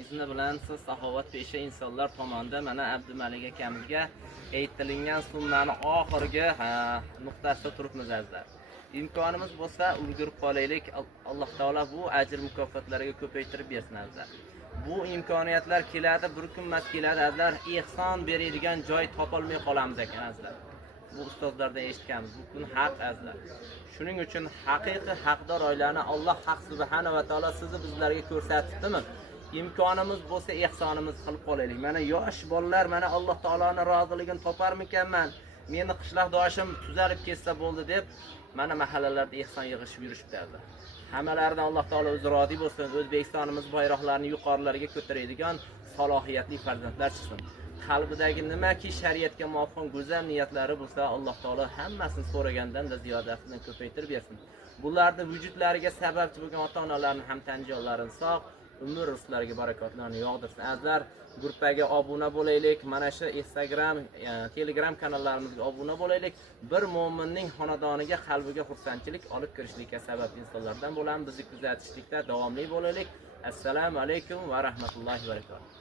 izni bilan siz saxovatpesha insonlar tomonidan mana Abdumalik akamizga aytilingan sunnani oxirgi nuqtasida turibmiz azizlar. İmkonimiz bo'lsa ulgurib qolaylik. Alloh taolo bu ajr mukofotlariga ko'paytirib bersin azizlar. Bu imkoniyatlar keladi, bir kun emas keladi azizlar. Ehson beradigan joy topolmay qolamiz ekan azizlar. Bu ustozlardan eshitganmiz. Bu kun haq azizlar. Shuning uchun haqiqiy haqdor oilani Alloh haq subhanahu va taolo sizni bizlarga ko'rsatdimi? İmkonimiz bo'lsa ehsonimiz qilib qolaylik. Mana yosh bolalar mana Alloh taoloning roziligini toparmikanman? Meni qishloqdoshim tuzalib ketsa bo'ldi deb mana mahallalarda ehson yig'ishib yurishibdi. Hammalaridan Alloh taolo o'zi rozi bo'lsin. O'zbekistonimiz bayroqlarini yuqorilarga ko'taradigan salohiyatli farzandlar chiqsin. Qalbidagi nimaki shariatga muvofiq go'zal niyatlari bo'lsa, Alloh taolo hammasini so'ragandan da ziyodasini ko'paytirib bersin. Bularning vujudlariga sababchi bo'lgan ota-onalarning ham tan joylarini sog', umr rizqlariga barakotlarni yog'dirsin. Azizlar, gruppaga obuna bo'laylik. Mana shu Instagram, Telegram kanallarimizga obuna bo'laylik. Bir mo'minning xonadoniga, qalbiga xursandchilik olib kirishlikka sabab insonlardan bo'lamiz. Bizni kuzatishlikda davomli bo'laylik. Assalomu alaykum va rahmatullohi va barakatuh.